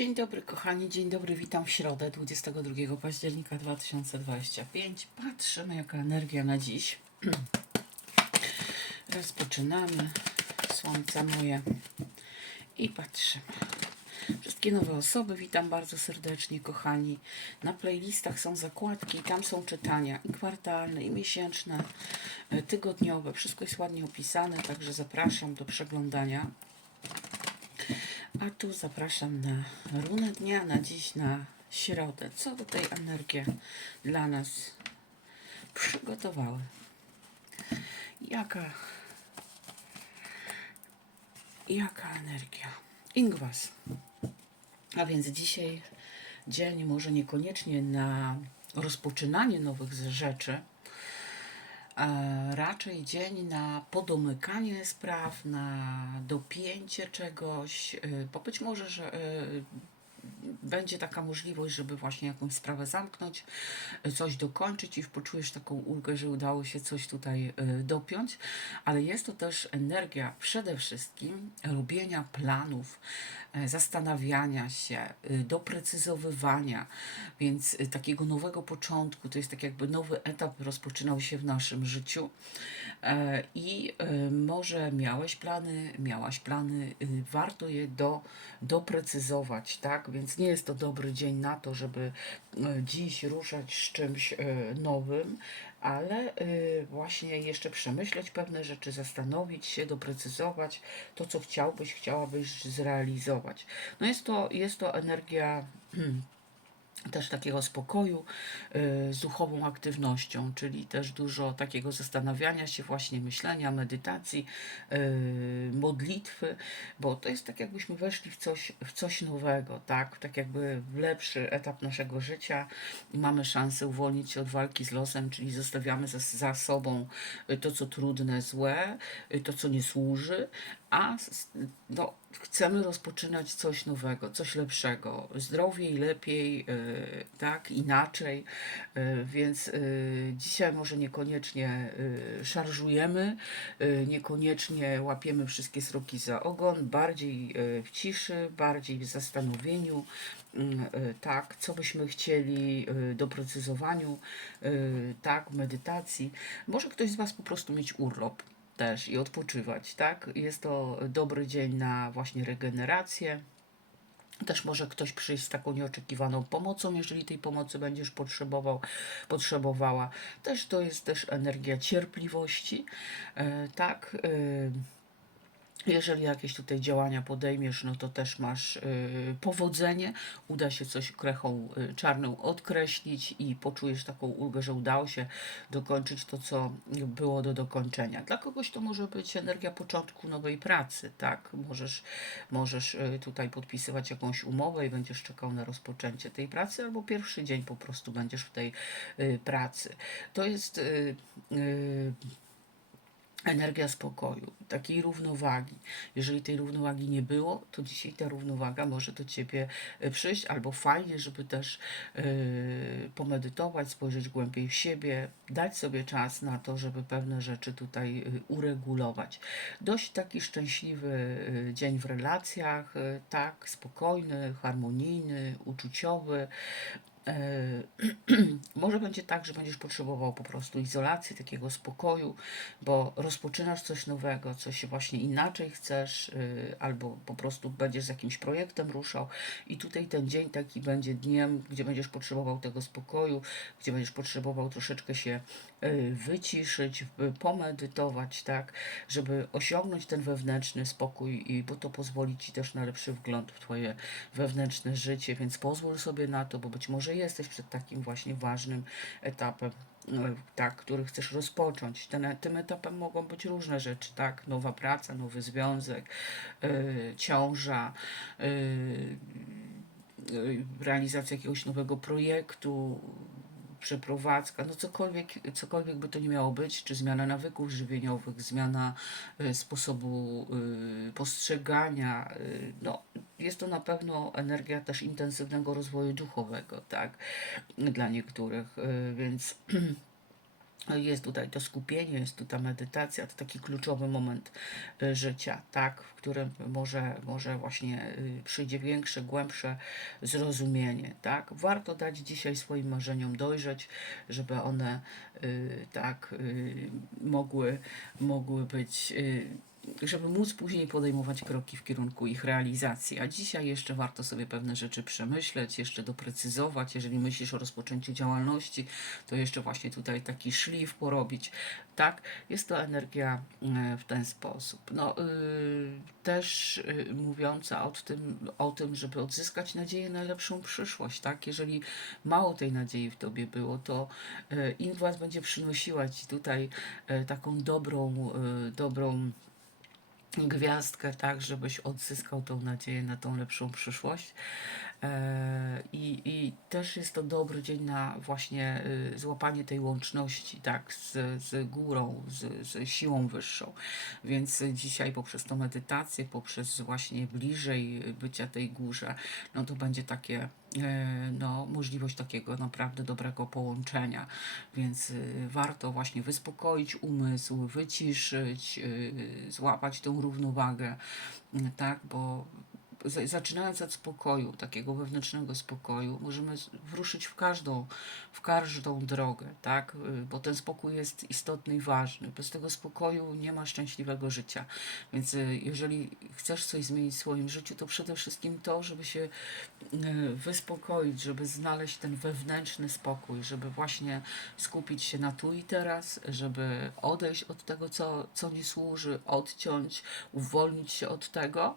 Dzień dobry kochani, dzień dobry, witam w środę 22 października 2025. Patrzymy jaka energia na dziś. Rozpoczynamy słońce moje i patrzymy. Wszystkie nowe osoby witam bardzo serdecznie kochani. Na playlistach są zakładki, tam są czytania i kwartalne, i miesięczne, e, tygodniowe. Wszystko jest ładnie opisane, także zapraszam do przeglądania. A tu zapraszam na runę dnia, na dziś, na środę. Co do tej energii dla nas przygotowały? Jaka, jaka energia? Ingwas. A więc dzisiaj dzień może niekoniecznie na rozpoczynanie nowych rzeczy, raczej dzień na podomykanie spraw, na dopięcie czegoś, e, bo być może, że e, będzie taka możliwość, żeby właśnie jakąś sprawę zamknąć, e, coś dokończyć i poczujesz taką ulgę, że udało się coś tutaj e, dopiąć, ale jest to też energia przede wszystkim robienia planów, e, zastanawiania się, doprecyzowywania, więc takiego nowego początku, to jest tak jakby nowy etap rozpoczynał się w naszym życiu. E, i może miałeś plany, miałaś plany, y, warto je do, doprecyzować, tak? Więc nie jest to dobry dzień na to, żeby e, dziś ruszać z czymś e, nowym, ale y, właśnie jeszcze przemyśleć pewne rzeczy, zastanowić się, doprecyzować to, co chciałbyś, chciałabyś zrealizować. No jest to, jest to energia też takiego spokoju y, z duchową aktywnością, czyli też dużo takiego zastanawiania się, właśnie myślenia, medytacji, y, modlitwy, bo to jest tak jakbyśmy weszli w coś, w coś nowego, tak? Tak jakby w lepszy etap naszego życia i mamy szansę uwolnić się od walki z losem, czyli zostawiamy za, za sobą y, to, co trudne, złe, to, co nie służy, a no, chcemy rozpoczynać coś nowego, coś lepszego, zdrowiej, lepiej, y, tak, inaczej, y, więc y, dzisiaj może niekoniecznie szarżujemy, niekoniecznie łapiemy wszystkie sroki za ogon, bardziej w ciszy, bardziej w zastanowieniu, mm, tak, co byśmy chcieli, doprecyzowaniu, tak, medytacji. Może ktoś z Was po prostu mieć urlop też i odpoczywać, tak? Jest to dobry dzień na właśnie regenerację. Też może ktoś przyjść z taką nieoczekiwaną pomocą, jeżeli tej pomocy będziesz potrzebował, potrzebowała. Też to jest też energia cierpliwości, e, tak? Jeżeli jakieś tutaj działania podejmiesz, no to też masz y, powodzenie, uda się coś krechą y, czarną odkreślić i poczujesz taką ulgę, że udało się dokończyć to, co było do dokończenia. Dla kogoś to może być energia początku nowej pracy, tak? Możesz, możesz y, tutaj podpisywać jakąś umowę i będziesz czekał na rozpoczęcie tej pracy, albo pierwszy dzień po prostu będziesz w tej y, pracy. To jest y, y, energia spokoju, takiej równowagi. Jeżeli tej równowagi nie było, to dzisiaj ta równowaga może do ciebie e, przyjść, albo fajnie, żeby też e, pomedytować, spojrzeć głębiej w siebie, dać sobie czas na to, żeby pewne rzeczy tutaj e, uregulować. Dość taki szczęśliwy dzień w relacjach, tak, spokojny, harmonijny, uczuciowy. E, Może będzie tak, że będziesz potrzebował po prostu izolacji, takiego spokoju, bo rozpoczynasz coś nowego, coś właśnie inaczej chcesz, y, albo po prostu będziesz z jakimś projektem ruszał i tutaj ten dzień taki będzie dniem, gdzie będziesz potrzebował tego spokoju, gdzie będziesz potrzebował troszeczkę się wyciszyć, y, pomedytować, tak, żeby osiągnąć ten wewnętrzny spokój, i bo to pozwoli Ci też na lepszy wgląd w Twoje wewnętrzne życie, więc pozwól sobie na to, bo być może jesteś przed takim właśnie ważnym etapem, e, tak, który chcesz rozpocząć. Ten, tym etapem mogą być różne rzeczy, tak, nowa praca, nowy związek, yy, ciąża, yy, realizacja jakiegoś nowego projektu, przeprowadzka, no cokolwiek, cokolwiek by to nie miało być, czy zmiana nawyków żywieniowych, zmiana y, sposobu y, postrzegania, y, no jest to na pewno energia też intensywnego rozwoju duchowego, tak, dla niektórych, y, więc Jest tutaj to skupienie, jest tu ta medytacja, to taki kluczowy moment y, życia, tak, w którym może, może właśnie y, przyjdzie większe, głębsze zrozumienie, tak. Warto dać dzisiaj swoim marzeniom dojrzeć, żeby one y, tak mogły, mogły być żeby móc później podejmować kroki w kierunku ich realizacji. A dzisiaj jeszcze warto sobie pewne rzeczy przemyśleć, jeszcze doprecyzować. Jeżeli myślisz o rozpoczęciu działalności, to jeszcze właśnie tutaj taki szlif porobić. Tak, jest to energia e, w ten sposób. No, y, też y, mówiąca o tym, o tym, żeby odzyskać nadzieję na lepszą przyszłość. Tak, jeżeli mało tej nadziei w tobie było, to y, Ingwas będzie przynosiła ci tutaj y, taką dobrą, y, dobrą gwiazdkę, tak, żebyś odzyskał tą nadzieję na tą lepszą przyszłość. E, I, I też jest to dobry dzień na właśnie y, złapanie tej łączności, tak, z, z górą, z, z siłą wyższą. Więc dzisiaj poprzez tą medytację, poprzez właśnie bliżej bycia tej górze, no to będzie takie e, no, możliwość takiego naprawdę dobrego połączenia. Więc y, warto właśnie wyspokoić umysł, wyciszyć, y, złapać tą równowagę, tak, bo zaczynając od spokoju, takiego wewnętrznego spokoju, możemy wruszyć w każdą, w każdą drogę, tak? Y, Bo ten spokój jest istotny i ważny. Bez tego spokoju nie ma szczęśliwego życia. Więc y, jeżeli chcesz coś zmienić w swoim życiu, to przede wszystkim to, żeby się y, wyspokoić, żeby znaleźć ten wewnętrzny spokój, żeby właśnie skupić się na tu i teraz, żeby odejść od tego, co, co nie służy, odciąć, uwolnić się od tego,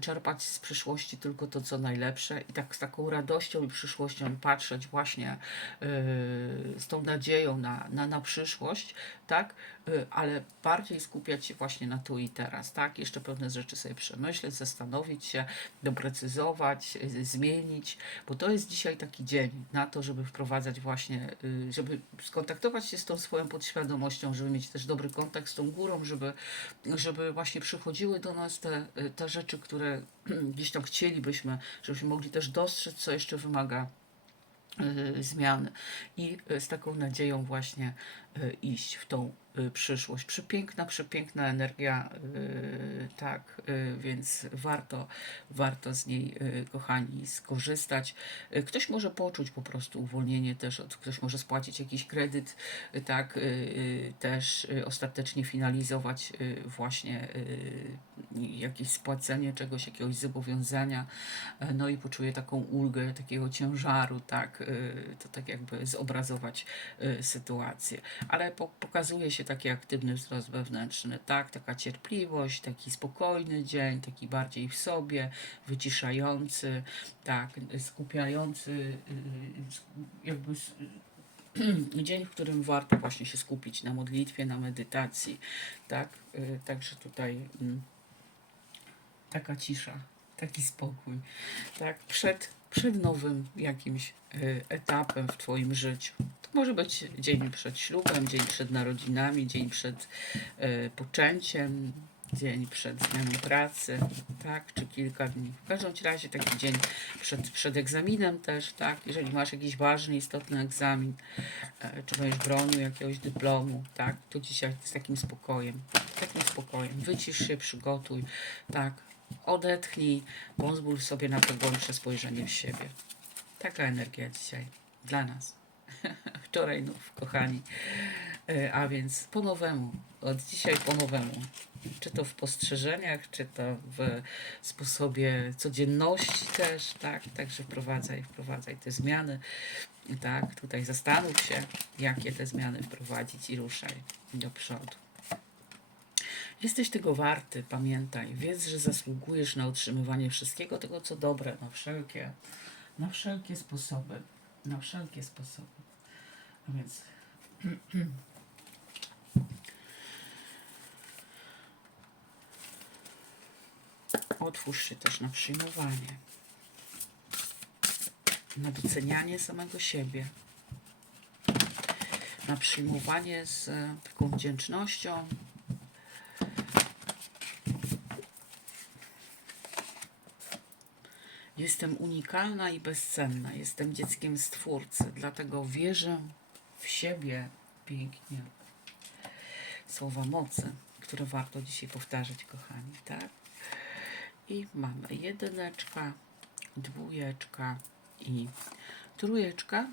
czerpać z przyszłości tylko to, co najlepsze i tak z taką radością i przyszłością patrzeć właśnie yy, z tą nadzieją na, na, na przyszłość, tak? Yy, ale bardziej skupiać się właśnie na tu i teraz, tak? Jeszcze pewne rzeczy sobie przemyśleć, zastanowić się, doprecyzować, yy, zmienić, bo to jest dzisiaj taki dzień na to, żeby wprowadzać właśnie, żeby skontaktować się z tą swoją podświadomością, żeby mieć też dobry kontakt z tą górą, żeby, żeby właśnie przychodziły do nas te, te rzeczy, które gdzieś tam chcielibyśmy, żebyśmy mogli też dostrzec, co jeszcze wymaga y, zmiany i y, z taką nadzieją właśnie y, iść w tą przyszłość. Przepiękna, przepiękna energia, y, tak, y, więc warto, warto z niej, y, kochani, skorzystać. Y, Ktoś może poczuć po prostu uwolnienie też, ktoś może spłacić jakiś kredyt, y, tak, y, y, też y, ostatecznie finalizować y, właśnie y, jakieś spłacenie czegoś, jakiegoś zobowiązania, no i poczuje taką ulgę, takiego ciężaru, tak, y, to tak jakby zobrazować y, sytuację. Ale po, pokazuje się taki aktywny wzrost wewnętrzny, tak, taka cierpliwość, taki spokojny dzień, taki bardziej w sobie, wyciszający, tak, skupiający, y, y, jakby s- dzień, w którym warto właśnie się skupić na modlitwie, na medytacji, tak, y, także tutaj mm, taka cisza, taki spokój, tak, przed, przed nowym jakimś y, etapem w Twoim życiu. To może być dzień przed ślubem, dzień przed narodzinami, dzień przed y, poczęciem, dzień przed zmianą pracy, tak, czy kilka dni. W każdym razie taki dzień przed, przed egzaminem też, tak, jeżeli masz jakiś ważny, istotny egzamin, e, czy będziesz bronił jakiegoś dyplomu, tak, to dzisiaj z takim spokojem, takim spokojem, wycisz się, przygotuj, tak, odetchnij, pozwól sobie na to głębsze spojrzenie w siebie. Taka energia dzisiaj dla nas. Wczoraj nów, kochani. E, A więc po nowemu, od dzisiaj po nowemu. Czy to w postrzeżeniach, czy to w sposobie codzienności też, tak? Także wprowadzaj, wprowadzaj te zmiany. Tak, tutaj zastanów się, jakie te zmiany wprowadzić i ruszaj do przodu. Jesteś tego warty, pamiętaj. Wiedz, że zasługujesz na otrzymywanie wszystkiego tego, co dobre, na wszelkie, na wszelkie sposoby. Na wszelkie sposoby. A więc otwórz się też na przyjmowanie, na docenianie samego siebie, na przyjmowanie z taką wdzięcznością, Jestem unikalna i bezcenna. Jestem dzieckiem Stwórcy, dlatego wierzę w siebie, pięknie. Słowa mocy, które warto dzisiaj powtarzać, kochani, tak? I mamy jedyneczka, dwójeczka i trójeczka.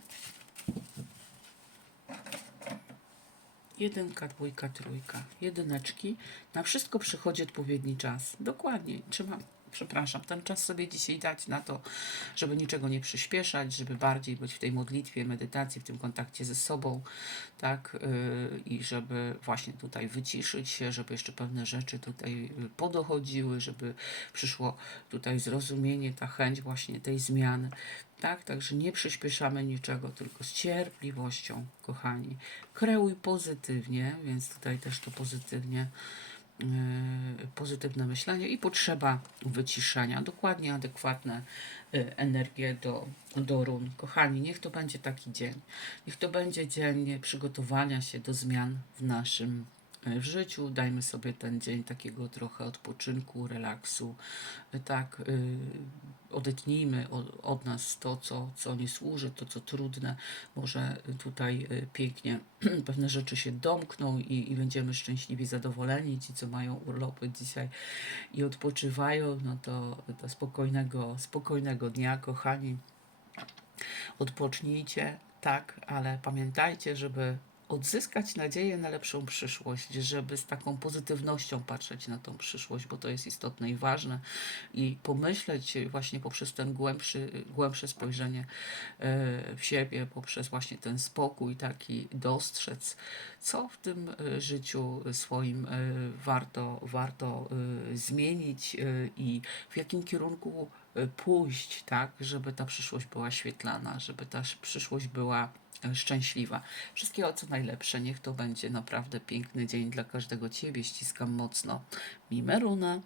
Jedynka, dwójka, trójka. Jedyneczki. Na wszystko przychodzi odpowiedni czas. Dokładnie. Trzeba, przepraszam, ten czas sobie dzisiaj dać na to, żeby niczego nie przyspieszać, żeby bardziej być w tej modlitwie, medytacji, w tym kontakcie ze sobą, tak? Yy, I żeby właśnie tutaj wyciszyć się, żeby jeszcze pewne rzeczy tutaj y, podochodziły, żeby przyszło tutaj zrozumienie, ta chęć właśnie tej zmiany. Tak, także nie przyspieszamy niczego, tylko z cierpliwością, kochani. Kreuj pozytywnie, więc tutaj też to pozytywnie, pozytywne myślenie i potrzeba wyciszenia, dokładnie adekwatne yy, energie do, do run. Kochani, niech to będzie taki dzień. Niech to będzie dzień przygotowania się do zmian w naszym w życiu. Dajmy sobie ten dzień takiego trochę odpoczynku, relaksu, yy, tak, yy, odetnijmy od, nas to, co, co nie służy, to, co trudne. Może tutaj pięknie pewne rzeczy się domkną i, i będziemy szczęśliwi, zadowoleni. Ci, co mają urlopy dzisiaj i odpoczywają, no to, to spokojnego, spokojnego dnia, kochani. Odpocznijcie, tak, ale pamiętajcie, żeby odzyskać nadzieję na lepszą przyszłość, żeby z taką pozytywnością patrzeć na tą przyszłość, bo to jest istotne i ważne i pomyśleć właśnie poprzez ten głębszy, głębsze spojrzenie e, w siebie, poprzez właśnie ten spokój taki dostrzec, co w tym e, życiu swoim e, warto, warto zmienić i w jakim kierunku pójść, tak, żeby ta przyszłość była świetlana, żeby ta sz- przyszłość była szczęśliwa. Wszystkiego co najlepsze, niech to będzie naprawdę piękny dzień dla każdego Ciebie. Ściskam mocno. Mimeruna.